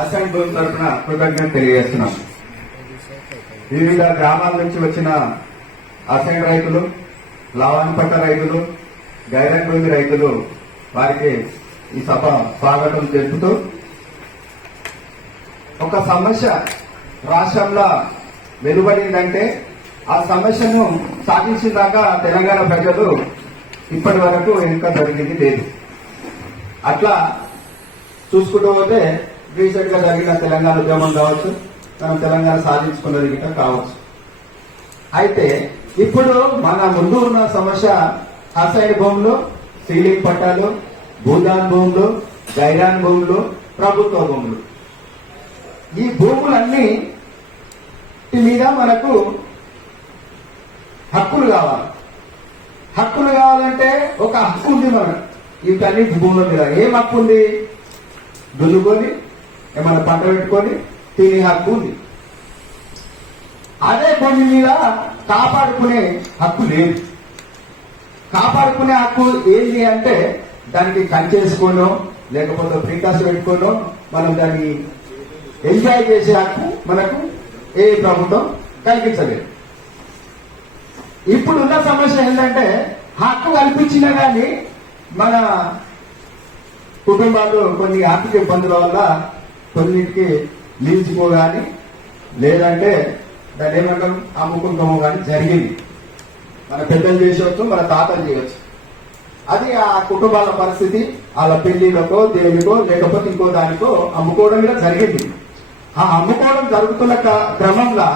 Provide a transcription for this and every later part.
Assigned భూమి తరఫున కృతజ్ఞత తెలియజేస్తున్నాం. వివిధ గ్రామాల నుంచి వచ్చిన అసైన్ రైతులు లావణపట్ట రైతులు గైరన్ రైతులు వారికి ఈ సభ స్వాగతం తెలుపుతూ ఒక సమస్య రాష్ట్రంలో వెలువడిందంటే ఆ సమస్యను సాధించిన దాకా తెలంగాణ ప్రజలు ఇప్పటి వరకు ఇంకా జరిగింది లేదు. అట్లా చూసుకుంటూ పోతే రీసెంట్గా జరిగిన తెలంగాణ ఉద్యమం కావచ్చు మనం తెలంగాణ సాధించుకున్నది గిట్ట కావచ్చు. అయితే ఇప్పుడు మన ముందు ఉన్న సమస్య హసైడ్ భూములు సీలింగ్ పట్టాలు భూదాన్ భూములు గైరాన్ భూములు ప్రభుత్వ భూములు. ఈ భూములన్నీ మీద మనకు హక్కులు కావాలి. హక్కులు కావాలంటే ఒక హక్కు ఉంది మనకు. వీటన్నిటి భూముల మీద ఏం హక్కు ఉంది? దున్నుకొని ఏమైనా పంట పెట్టుకొని తినే హక్కు ఉంది. అదే భూమి మీద కాపాడుకునే హక్కు లేదు. కాపాడుకునే హక్కు ఏంటి అంటే దానికి కంచేసుకోనో లేకపోతే ప్రీకాస్ పెట్టుకోనో మనం దాన్ని ఎంజాయ్ చేసే హక్కు మనకు ఏ ప్రభుత్వం కల్పించలేదు. ఇప్పుడున్న సమస్య ఏంటంటే హక్కు కల్పించినా కానీ మన కుటుంబాలు కొన్ని ఆర్థిక ఇబ్బందుల వల్ల కొన్నిటికి లీజుకో కానీ లేదంటే దాన్ని ఏమంటాం? అమ్ముకుంటామో కానీ జరిగింది. మన పెద్దలు చేసేవచ్చు మన తాతలు చేయవచ్చు అది ఆ కుటుంబాల పరిస్థితి వాళ్ళ పెళ్ళిలకో దేనికో లేకపోతే ఇంకో దానికో అమ్ముకోవడం కూడా జరిగింది. ఆ అమ్ముకోవడం జరుగుతున్న క్రమంలో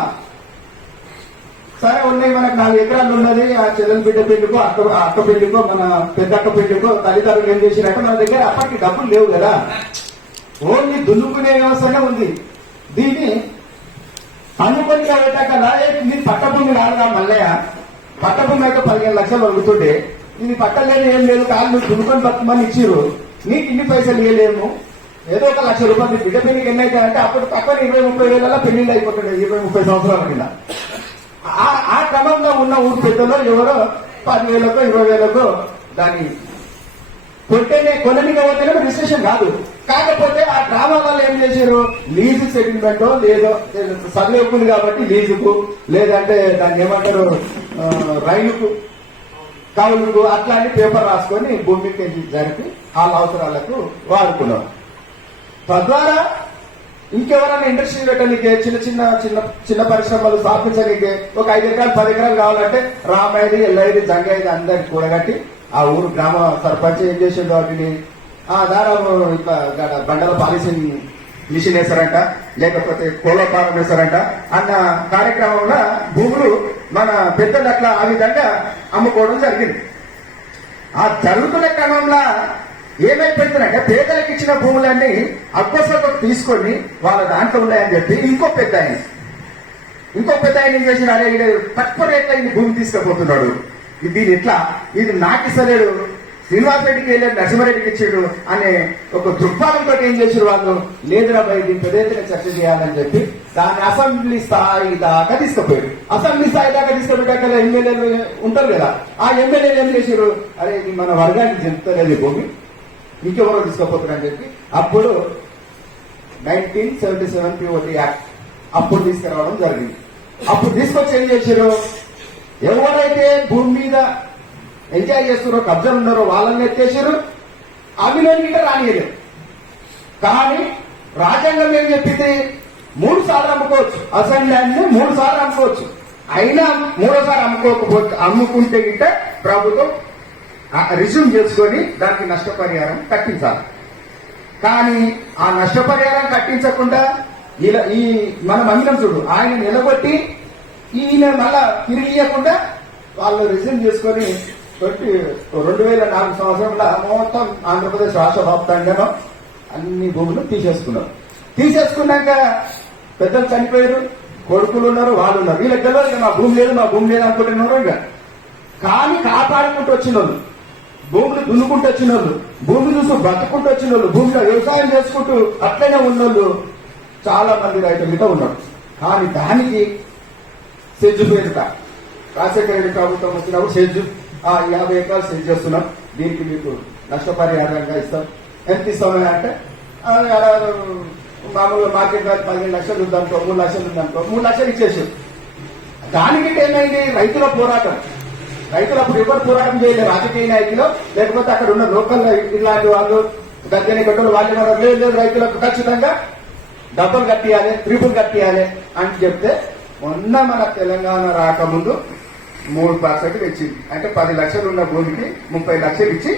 సరే ఉన్నాయి మనకు నాలుగు ఎకరాలు ఉన్నది ఆ చెల్లెల బిడ్డ పెళ్ళికో అక్క అక్క పెళ్ళికో మన పెద్దక్క పెళ్ళికో తల్లిదండ్రులు ఏం చేసినట్టు మన దగ్గర అప్పటికి డబ్బులు లేవు కదా. ఓన్లీ దున్నుకునే వ్యవస్థనే ఉంది. దీన్ని అనుకొని పెట్టాకల్లా ఇది పట్టభూమి రాదా మల్లయ్య. పట్టభూమి అయితే పదిహేను లక్షలు అడుగుతుండే ఇది పట్టలేని ఏం లేదు కాళ్ళు దున్నుకొని బతుకమని ఇచ్చిరు నీకు ఇన్ని పైసలు ఇవ్వలేము ఏదో ఒక లక్ష రూపాయలు బిడ్డ పెళ్ళికి ఎన్ని అవుతాయంటే అప్పుడు తక్కువ ఇరవై ముప్పై వేలలో పెళ్ళిళ్ళు అయిపోతుండే ఇరవై ముప్పై సంవత్సరాల కింద. ఆ- ఆ క్రమంలో ఉన్న ఊరు పెద్దలో ఎవరో పదివేలకో ఇరవై వేలకో దాన్ని కొట్టేనే కొనని కాబట్టి రిజిస్ట్రేషన్ కాదు. కాకపోతే ఆ గ్రామాలలో ఏం చేశారు? లీజు సెటిల్మెంట్ లేదో చదివేకుంది కాబట్టి లీజుకు లేదంటే దాన్ని ఏమంటారు రైలుకు కవులకు అట్లాంటి పేపర్ రాసుకొని భూమికి జరిపి వాళ్ళ అవసరాలకు వాడుకున్నారు. తద్వారా ఇంకెవరైనా ఇండస్ట్రీ పెట్టడానికి చిన్న చిన్న చిన్న చిన్న పరిశ్రమలు స్థాపించడానికి ఒక ఐదు ఎకరాలు పది ఎకరాలు కావాలంటే రామాయది ఎల్లైది జంగైది అందరికి కూడగట్టి ఆ ఊరు గ్రామ సర్పంచ్ ఏం చేసిండు వాటిని? దాదాపు ఇట్లా బండల పాలిసింగ్ మిషన్ వేశారంట లేకపోతే కోలపారం వేశారంట. అన్న కార్యక్రమంలో భూములు మన పెద్దలు అట్లా ఆ విధంగా అమ్ముకోవడం జరిగింది. ఆ జరుగుతున్న క్రమంలో ఏమైపోతుందంటే పేదలకు ఇచ్చిన భూములన్నీ అబ్బసతో తీసుకొని వాళ్ళ దాంట్లో ఉన్నాయని చెప్పి ఇంకో పెద్ద ఆయన ఇంకో పెద్ద ఆయన ఏం చేసిన అరే తక్కువ రేట్ల ఈ భూమి తీసుకుపోతున్నాడు. దీని ఎట్లా? ఇది నాకు ఇస్తలేడు శ్రీనివాస్ రెడ్డికి వెళ్ళాడు నరసింహారెడ్డికి ఇచ్చాడు అనే ఒక దృక్పథంతో ఏం చేశారు వాళ్ళు? లేదురా బయట దీని పెద్ద చర్చ చేయాలని చెప్పి దాన్ని అసెంబ్లీ స్థాయి దాకా తీసుకుపోయాడు. అసెంబ్లీ స్థాయి దాకా తీసుకుపోయాక ఎమ్మెల్యేలు ఉంటారు కదా ఆ ఎమ్మెల్యేలు ఏం చేశారు? అరే ఇది మన వర్గానికి చెప్తలేదు భూమి ఇంకెవరో తీసుకుపోతున్నారని చెప్పి అప్పుడు nineteen seventy seven POT act అప్పుడు తీసుకురావడం జరిగింది. అప్పుడు తీసుకొచ్చి ఏం చేశారు? ఎవరైతే భూమి మీద ఎంజాయ్ చేస్తున్నారో కబ్జా ఉన్నారో వాళ్ళని ఎత్తేసారు. అవిలోని మీద రానియలేదు కానీ రాజ్యాంగం ఏం చెప్పింది? మూడు సార్లు అమ్ముకోవచ్చు. అసెంబ్లీ ల్యాండ్ని మూడు సార్లు అమ్ముకోవచ్చు. అయినా మూడోసారి అమ్ముకోకపోతే అమ్ముకుంటే గిట్ట ప్రభుత్వం రిజ్యూమ్ చేసుకొని దానికి నష్టపరిహారం కట్టించాలి. కానీ ఆ నష్టపరిహారం కట్టించకుండా ఇలా ఈ మనం అందరం చూడు ఆయన నిలబట్టి ఈయన మళ్ళా తిరిగియకుండా వాళ్ళు రిజ్యూమ్ చేసుకొని పెట్టి రెండు వేల నాలుగు సంవత్సరంలో మొత్తం ఆంధ్రప్రదేశ్ రాష్ట్ర వ్యాప్తంగానో అన్ని భూములు తీసేసుకున్నారు. తీసేసుకున్నాక పెద్దలు చనిపోయారు కొడుకులు ఉన్నారు వాళ్ళు ఉన్నారు. వీళ్ళకి తెలియదు మా భూమి లేదు మా భూమి లేదు అనుకుంటున్నారు ఇక. కానీ కాపాడుకుంటూ వచ్చిన వాళ్ళు భూమిని దున్నుకుంటూ వచ్చిన వాళ్ళు భూమి చూసి బ్రతుకుంటూ వచ్చిన వాళ్ళు భూమిలో వ్యవసాయం చేసుకుంటూ అట్లనే ఉన్నోళ్ళు చాలా మంది రైతులతో ఉన్నారు. కానీ దానికి సెజ్జు పేరుట రాజశేఖర రెడ్డి ప్రభుత్వం వచ్చినప్పుడు సెజ్జు ఆ యాభై ఎకరాలు సెల్ చేస్తున్నాం. దీనికి మీకు నష్టపరిహారంగా ఇస్తాం. ఎంత ఇస్తామని అంటే ఆ, మామూలుగా మార్కెట్ వాల్యూ పదిహేను లక్షలు ఉందనుకో మూడు లక్షలు ఉందనుకో మూడు లక్షలు ఇచ్చేసారు. దానికి ఏమైంది? రైతుల పోరాటం. రైతులు అప్పుడు ఎవరు పోరాటం చేయలేదు? రాజకీయ నాయకులు లేకపోతే అక్కడ ఉన్న లోకల్ ఇలాంటి వాళ్ళు గద్దెని గడ్డలు వాళ్ళు లేదు లేదు రైతులకు ఖచ్చితంగా డబ్బులు కట్టియాలి త్రిపుల్ కట్టియాలి అని చెప్తే మొన్న మన తెలంగాణ రాకముందు మూడు పర్సెంట్ తెచ్చింది. అంటే పది లక్షలు ఉన్న భూమికి ముప్పై లక్షలు ఇచ్చి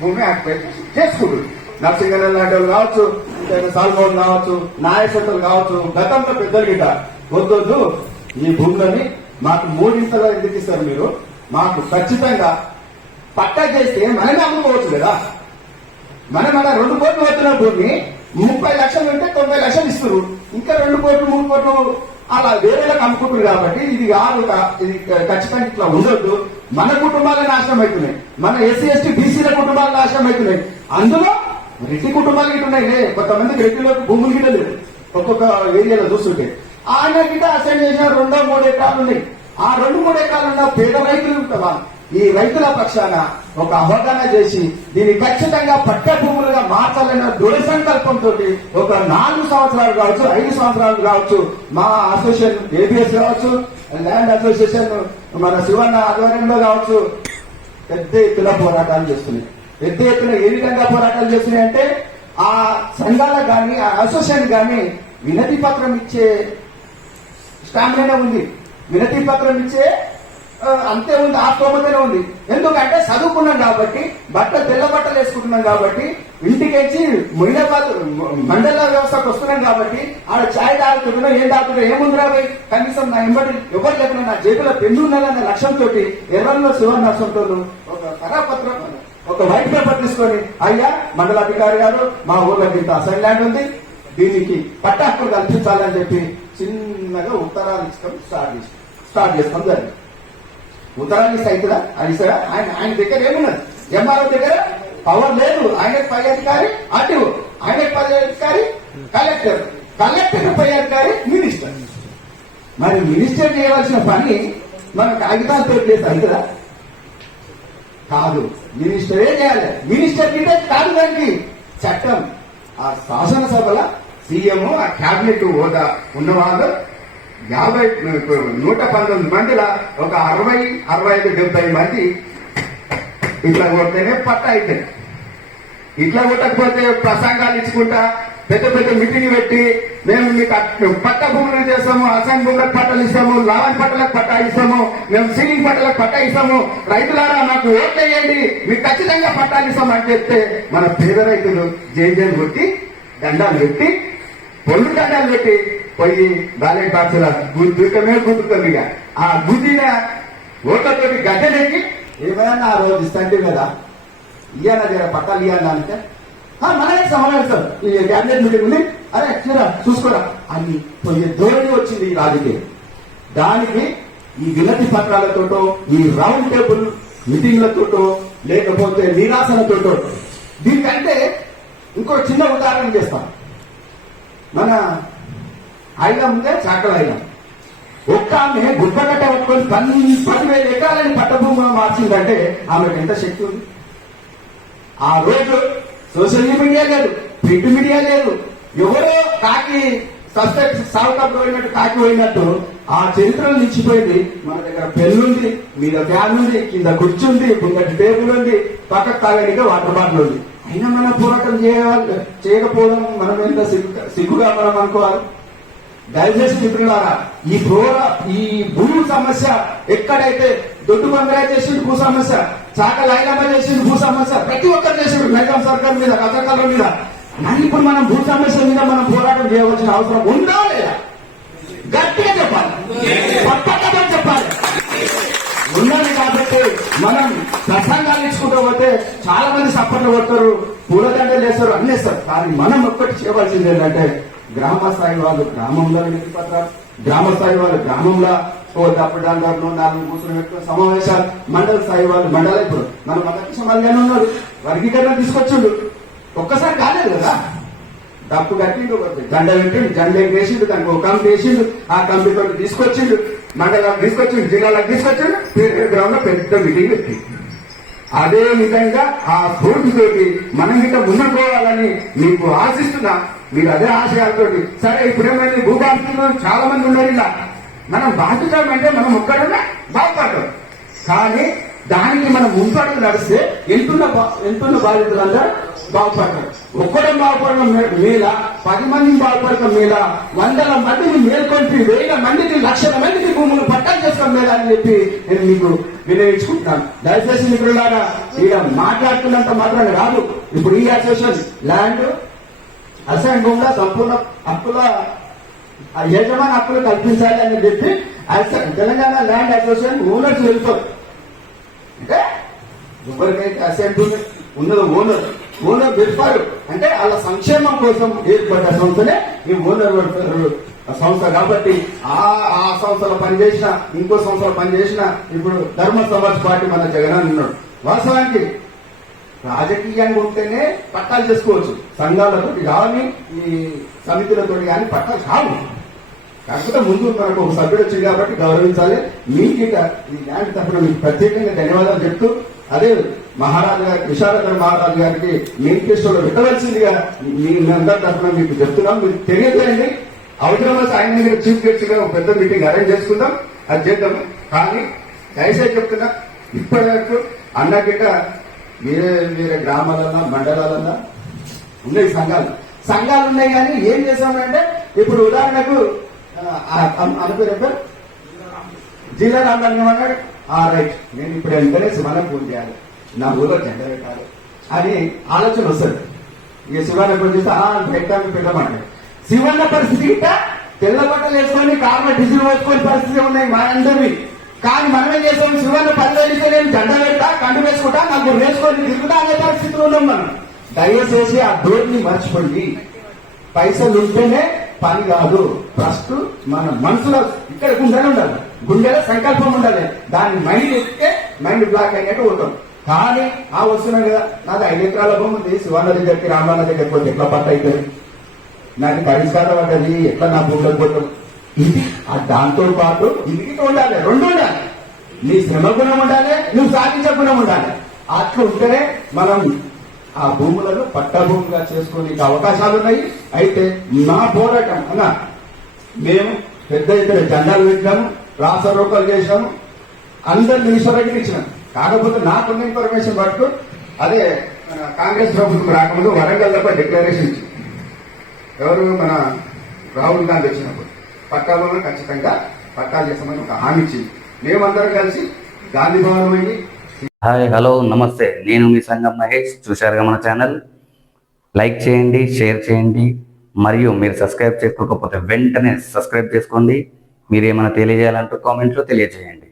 భూమి ఆక్యుపై చేసుకుంటుంది. నర్సింగల్ లాంటి వాళ్ళు కావచ్చు ఇంకా కావచ్చు నాయసత్తులు కావచ్చు గతంలో పెద్దలు గిట వద్దొద్దు. ఈ భూములని మాకు మూడింతలో ఎందుకు ఇస్తారు మీరు? మాకు ఖచ్చితంగా పట్టా చేస్తే మనమే అమ్ముకోవచ్చు కదా. మన మన రెండు కోట్లు వచ్చిన భూమి ముప్పై లక్షలు ఉంటే తొంభై లక్షలు ఇస్తారు ఇంకా రెండు కోట్లు మూడు కోట్లు అలా వేరేలకు అమ్ముకుంటున్నారు కాబట్టి ఇది కాదు ఇది ఖచ్చితంగా ఇట్లా ఉండొద్దు. మన కుటుంబాలే నాశనం అవుతున్నాయి మన ఎస్సీ ఎస్టీ బీసీల కుటుంబాలు నాశనం అవుతున్నాయి అందులో రెడ్డి కుటుంబాలు గిట్ట ఉన్నాయి. లే. కొంతమందికి భూములు గిట్ట ఒక్కొక్క ఏరియాలో చూస్తుంటే. ఆయన గిట్ట అసైన్ చేసిన రెండో మూడు ఎకరాలు ఉన్నాయి. ఆ రెండు మూడు ఎకరాలు ఉన్న పేద రైతులు ఉంటావా ఈ రైతుల పక్షాన ఒక అవగాహన చేసి దీన్ని ఖచ్చితంగా పట్ట భూములుగా మార్చాలనే దృఢ సంకల్పంతో ఒక నాలుగు సంవత్సరాలు కావచ్చు ఐదు సంవత్సరాలు కావచ్చు మా అసోసియేషన్ ఏబిఎస్ కావచ్చు ల్యాండ్ అసోసియేషన్ మన శివన్న ఆధ్వర్యంలో కావచ్చు పెద్ద ఎత్తున పోరాటాలు చేస్తున్నాయి. పెద్ద ఎత్తున ఏ విధంగా పోరాటాలు చేస్తున్నాయి అంటే ఆ సంఘాలకు కానీ ఆ అసోసియేషన్ కానీ వినతి పత్రం ఇచ్చే స్టామినా ఉంది. వినతి పత్రం ఇచ్చే అంతే ఉంది ఆ స్తోమతనే ఉంది. ఎందుకంటే చదువుకున్నాం కాబట్టి బట్ట తెల్ల బట్టలు వేసుకుంటున్నాం కాబట్టి ఇంటికి మొయినాబాద్ మండల వ్యవస్థకు వస్తున్నాం కాబట్టి ఆడ ఛాయ్ తాగుతున్నా ఏం తాగుతున్నా ఏముందిరా భయ్ కనీసం నా ఎంబడి ఎవరు లేకుండా నా జేబులో పెన్ను ఉన్నదన్న లక్ష్యంతో ఎర్రల్లో నష్టంతో ఒక కరాపత్రం ఒక వైట్ పేపర్ తీసుకొని అయ్యా మండలాధికారి గారు మా ఊర్లో ఇంత అసైన్ ల్యాండ్ ఉంది దీనికి పట్టాకులు కల్పించాలని చెప్పి చిన్నగా ఉత్తరాలు ఇస్తాం స్టార్ట్ చేస్తాం. స్టార్ట్ చేస్తాం జరిగింది ఉత్తరాన్ని ఇస్తే అవుతుందా ఆయన ఇస్తాడా ఆయన ఆయన దగ్గర ఏమున్నది? ఎంఆర్ఓ దగ్గర పవర్ లేదు. ఆయన పై అధికారి ఆర్టీఓ. ఆయన పై అధికారి కలెక్టర్ కలెక్టర్ పై అధికారి మినిస్టర్ మరి మినిస్టర్ చేయవలసిన పని మన కాగితాలు చేస్తే అవుతుందా కాదు. మినిస్టరే చేయాలి? మినిస్టర్ కింద కాదు దానికి. చట్టం. ఆ శాసనసభల సీఎం ఆ క్యాబినెట్ హోదా ఉన్నవాళ్ళు యాభై నూట పంతొమ్మిది మందిలో ఒక అరవై అరవై ఐదు డెబ్బై మంది ఇట్లా కొడితేనే పట్ట అవుతుంది ఇట్లా కొట్టకపోతే ప్రసంగాలు ఇచ్చుకుంటా పెద్ద పెద్ద మీటింగ్ పెట్టి మేము మీకు పట్ట భూములు చేస్తాము అసంగ్ భూములకు పట్టలు ఇస్తాము లావన్ పట్టలకు పట్టా ఇస్తాము మేము సీలింగ్ పట్టలకు పట్టా ఇస్తాము. రైతులారా మాకు ఓట్లు వేయండి మీకు ఖచ్చితంగా పట్టాలు ఇస్తాం అని చెప్తే మన పేద రైతులు జైలు కొట్టి దండాలు పెట్టి పొల్లు దండాలు పెట్టి పోయి బ్యాలెట్ బాక్సుల గుద్దుకమే గుద్దుతాం ఇక. ఆ గుద్దిన ఓట్లతో గడ్డలెక్కి ఏమైనా ఆ రోజు ఇస్తాంటే కదా ఇయ్యాల జర పట్టాలు ఇయ్యాలా అంటే "ఆ, మనమే సమావేశం ఈ క్యాబినెట్ మీటింగ్ ఉంది. అరే చూరా చూసుకోరా. అని పోయే ధోరణి వచ్చింది ఈ రాజకీయం. దానికి ఈ వినతి పత్రాలతోటో ఈ రౌండ్ టేబుల్ మీటింగ్లతోటో లేకపోతే నిరాశలతోటో దీనికంటే ఇంకో చిన్న ఉదాహరణ చేస్తాం. మన ఐలం ఉందే చాకల ఐలం ఒక్క ఆమె గుడ్డగట్ట పట్టుకొని పది పదివేల ఎకరాలని పట్టభూమిగా మార్చిందంటే ఆమెకు ఎంత శక్తి ఉంది? ఆ రోజు సోషల్ మీడియా లేదు ప్రింట్ మీడియా లేదు. ఎవరో కాకి సస్పెక్ట్ సాగుతాపు పోయినట్టు కాకి పోయినట్టు ఆ చరిత్రలు నిలిచిపోయింది. మన దగ్గర పెళ్ళుంది మీద ఫ్యాన్ ఉంది కింద కుర్చీ ఉంది ముంగటి టేబుల్ ఉంది పక్కకు తాగడానికి వాటర్ బాటిల్ ఉంది. అయినా మనం పోరాటం చేయాలి చేయకపోవడం మనం ఎంత సిగ్గుగా మనం అనుకోవాలి? దయచేసి మిత్రులారా ఈ భూర ఈ భూ సమస్య ఎక్కడైతే దొడ్డు బంగ్లా చేసిండు భూ సమస్య చాక లైలమ్మ చేసిండు భూ సమస్య ప్రతి ఒక్కరు చేసిండు నైజాం సర్కార్ మీద కథకాలం మీద. మరి ఇప్పుడు మనం భూ సమస్య మీద మనం పోరాటం చేయవలసిన అవసరం ఉందా లేదా? గట్టిగా చెప్పాలి. పక్కగా చెప్పాలి. ఉన్నది కాబట్టి మనం ప్రసంగాలు ఇచ్చుకుంటూ పోతే చాలా మంది సపోర్ట్లు కొడతారు పూలదండలు వేస్తారు అన్నేస్తారు కానీ మనం ఒక్కటి చేయవలసింది ఏంటంటే గ్రామ స్థాయి వాళ్ళు గ్రామంలో వినతి పత్రాలు గ్రామ స్థాయి వాళ్ళు గ్రామంలో ఓ తప్పుడు నాలుగు కూర్చొని పెట్టుకుని సమావేశాలు మండల స్థాయి వాళ్ళు మండల ఇప్పుడు మన మత మధ్యాహ్నం ఉన్నారు వర్గీకరణ తీసుకొచ్చిండు. ఒక్కసారి కాలేదు కదా? డప్పు కట్టిండు జెండ పెట్టిండు జెండ వేసిండు దానికి ఒక కంపెనీ వేసిండు ఆ కంపెనీతో తీసుకొచ్చిండు మండలం తీసుకొచ్చిండు జిల్లాలకు తీసుకొచ్చిండు గ్రౌండ్లో పెద్ద మీటింగ్ పెట్టి. అదే విధంగా ఆ స్ఫూర్తితోటి మనం గుండె పోవాలని మీకు ఆశిస్తున్నా మీరు అదే ఆశ ఆశయాలతో సరే ఇప్పుడేమైంది? భూభారతిలో చాలా మంది ఉన్నారు ఇలా. మనం బాధ్యతం అంటే మనం ఒక్కడమే బాగుపడతాం కానీ దానికి మనం ముంపడుగు నడిస్తే ఎంతున్న బా- ఎంతున్న బాధ్యతలంతా బాగుపడతాం ఒక్కడం బాగుపడడం మీద పది మందిని బాగుపడటం మీద వందల మందిని మేల్కొంటి వేల మందికి లక్షల మందికి భూములు పట్టాలు చేసుకోవడం మేల అని చెప్పి నేను మీకు వినియోగించుకుంటున్నాను దయచేసి మిత్రులారా ఈడ మాట్లాడుతున్నంత మాత్రం రాదు ఇప్పుడు ఈ అసోసియేషన్ ల్యాండ్ అసైన్ సంపూర్ణ హక్కుల ఆ యజమాని హక్కులు కల్పించాలి అని చెప్పి తెలంగాణ ల్యాండ్ అసోసియేషన్ ఓనర్స్ వెళ్తారు. అంటే ఎవరికైతే అసెంట్ ఉన్నది ఓనర్ ఓనర్ వెళ్తారు అంటే వాళ్ళ సంక్షేమం కోసం ఏర్పడ్డ సంస్థనే ఈ ఓనర్ సంస్థ కాబట్టి ఆ ఆ సంస్థలో పనిచేసిన ఇంకో సంస్థలో పనిచేసిన ఇప్పుడు ధర్మ సమాజ్ పార్టీ మన జగన్ ఉన్నాడు వాస్తవానికి రాజకీయానికి ఉంటేనే పట్టాలు చేసుకోవచ్చు. సంఘాలతో కానీ ఈ సమితులతో కానీ పట్టాలు కావు. కాకపోతే ముందు మనకు ఒక సభ్యుడు వచ్చింది కాబట్టి గౌరవించాలి. మీకు ఇక ఈ ల్యాండ్ తరఫున మీకు ప్రత్యేకంగా ధన్యవాదాలు చెప్తూ అదే మహారాజు గారి విశారదర్ మహారాజు గారికి మేనిఫెస్టోలో పెట్టవలసిందిగా మీ అందరి తరఫున మీకు చెప్తున్నాం. మీకు తెలియజేయండి. అవసరమైతే ఆయన దగ్గర చీఫ్ గెస్ట్గా ఒక పెద్ద మీటింగ్ అరేంజ్ చేసుకుందాం. అది చేద్దాం కానీ దయచేసి చెప్తున్నా ఇప్పటి వరకు అన్న వేరే వేరే గ్రామాలన్నా మండలాలన్నా ఉన్నాయి సంఘాలు. సంఘాలు ఉన్నాయి కానీ ఏం చేసామంటే ఇప్పుడు ఉదాహరణకు అనుకునే జిల్లా రామరాజు ఆ రైట్. నేను ఇప్పుడు వెంటనే శివాన ఫోన్ చేయాలి. నా ఊళ్ళో జెండా పెట్టాలి. అని ఆలోచన వస్తుంది. ఇక శివాన ఫోన్ చేస్తే ఆ పెట్టాను పెట్టమంటాడు శివన్న పరిస్థితి ఇట్ట తెల్ల బట్టలు వేసుకొని కార్లో డిజిల్ వేసుకొని పరిస్థితి ఉన్నాయి మా అందరివి. కానీ మనం ఏం చేస్తాం. శివన్న పదివేలు నేను జెండా పెడతా కండు వేసుకుంటా నాకు వేసుకొని తిరుగుతా అనే పరిస్థితిలో ఉన్నాం మనం. దయచేసి ఆ డోర్ని మర్చిపోండి పైసలు ఉంటేనే పని కాదు. ఫస్ట్ మన మనసులో ఇక్కడ గుండెలు ఉండాలి. గుండెలో సంకల్పం ఉండాలి. దాన్ని మైండ్ ఎక్కితే మైండ్ బ్లాక్ అయ్యేట్టు ఉంటాం. కానీ ఆ వస్తున్నాం కదా నాది ఐదు ఎకరాల భూమి ఉంది. శివాన దగ్గరికి రామన్న దగ్గరికి పోతే ఎట్లా పంట అవుతుంది నాకు పరిష్కారం పడ్డది. ఎట్లా నా భూమిలోకి పోతాం? ఇది ఆ దాంతో పాటు ఇది ఉండాలి రెండు ఉండాలి. నీ శ్రమ గుణం ఉండాలి నువ్వు సాధించే గుణం ఉండాలి. అట్లా ఉంటేనే మనం ఆ భూములను పట్టా భూమిగా చేసుకోనికి అవకాశాలు ఉన్నాయి అయితే నా పోరాటం అన్న మేము పెద్ద ఇద్దరు జెండాలు పెట్టినాము రాసరోకాలు చేసినాము అందరిని మినిస్టర్ ఇచ్చినాం. కాకపోతే నాకున్న ఇన్ఫర్మేషన్ పట్టు అదే కాంగ్రెస్ ప్రభుత్వం రాకముందు వరంగల్ తప్ప డిక్లరేషన్ ఇచ్చింది. ఎవరు? మన రాహుల్ గాంధీ వచ్చినప్పుడు పట్టాలలో ఖచ్చితంగా పట్టాలు చేస్తామని ఒక హామీ ఇచ్చింది. మేమందరం కలిసి గాంధీ భవనం అయ్యి హాయ్ హలో నమస్తే. నేను మీ సంగం మహేష్. చూశారుగా మన ఛానల్. లైక్ చేయండి షేర్ చేయండి మరియు మీరు సబ్స్క్రైబ్ చేసుకోకపోతే వెంటనే సబ్స్క్రైబ్ చేసుకోండి. మీరు ఏమైనా తెలియజేయాలంటూ కామెంట్లో తెలియజేయండి.